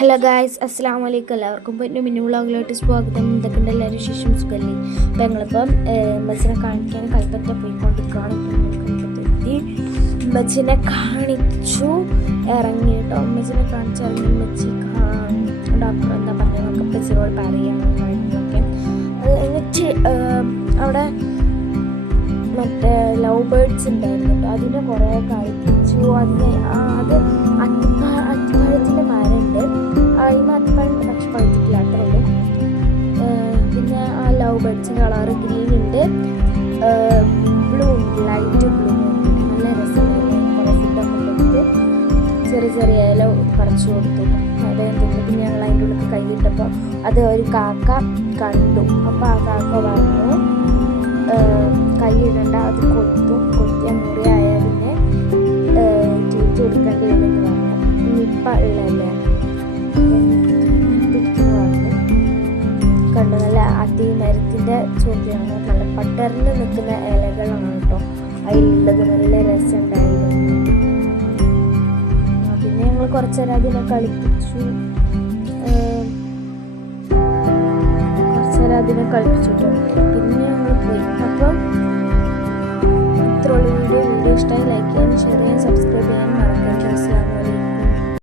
Hello guys, അസ്സാം വലൈക്കും. എല്ലാവർക്കും പിന്നെ മിന്നു വ്ളോഗിലോട്ട് സ്വാഗതം. എന്തൊക്കെയുണ്ട് എല്ലാവരും വിശേഷം? സുഖമല്ലേ? അപ്പോൾ ഞങ്ങളിപ്പം ഉമ്മച്ചിനെ കാണിക്കാൻ കൽപ്പറ്റ പോയിക്കൊണ്ടിരിക്കുകയാണ്. കൽപ്പറ്റെത്തി ഉമ്മച്ചിനെ കാണിച്ചു ഇറങ്ങി കേട്ടോ. ഉമ്മച്ചിനെ കാണിച്ച് ഇറങ്ങി ഉമ്മച്ചി ഡോക്ടർ എന്താ പറഞ്ഞതൊക്കെ ഉമ്മച്ചിനോട് പറയുകയാണ് കാര്യങ്ങളൊക്കെ. അത് എന്നിട്ട് അവിടെ മറ്റേ ലവ് ബേർഡ്സ് ഉണ്ടായിരുന്നു കേട്ടോ. അതിനെ കുറേ കളിപ്പിച്ചു. അത് അത്തിപ്പഴത്തിൻ്റെ മരമുണ്ട്. അതിന് അത്തിപ്പഴമുണ്ട്, പക്ഷെ പഴുത്തിട്ടില്ല, അത്രേ ഉള്ളൂ. പിന്നെ ആ ലവ് ബേർഡ്സിൻ്റെ കളറ് ഗ്രീൻ ഉണ്ട്, ബ്ലൂ ഉണ്ട്, ലൈറ്റ് ബ്ലൂ ഉണ്ട്. നല്ല രസമായിരുന്നു. കുറേ ഫുഡൊക്കെ കൊടുത്തു, ചെറിയ ചെറിയ ഇല പറിച്ചു കൊടുത്തു. അതായത് പിന്നെ ഞങ്ങൾ അതിൻ്റെ ഉള്ളിൽ കൈയിട്ടപ്പോൾ അത് ഒരു കാക്ക കണ്ടു. അപ്പോൾ ആ കാക്ക പറഞ്ഞു കൈയിടണ്ട, അത് കൊത്തിയാൽ മുറിയായാൽ പിന്നെ ട്രീറ്റ് കൊടുക്കേണ്ടി വരുമെന്ന് പറഞ്ഞു. നിപ്പ ഉള്ളതല്ലേ പറഞ്ഞു. കണ്ടു, നല്ല മരത്തിൻ്റെ ചോദ്യമാണ്, നല്ല പട്ടറിന് നിൽക്കുന്ന ഇലകളാണ് കേട്ടോ അതിലുള്ളത്. നല്ല രസമുണ്ടായിരുന്നു. പിന്നെ ഞങ്ങൾ കുറച്ചേരം അതിനെ കളിപ്പിച്ചു കേട്ടോ. പിന്നെ ഞങ്ങൾ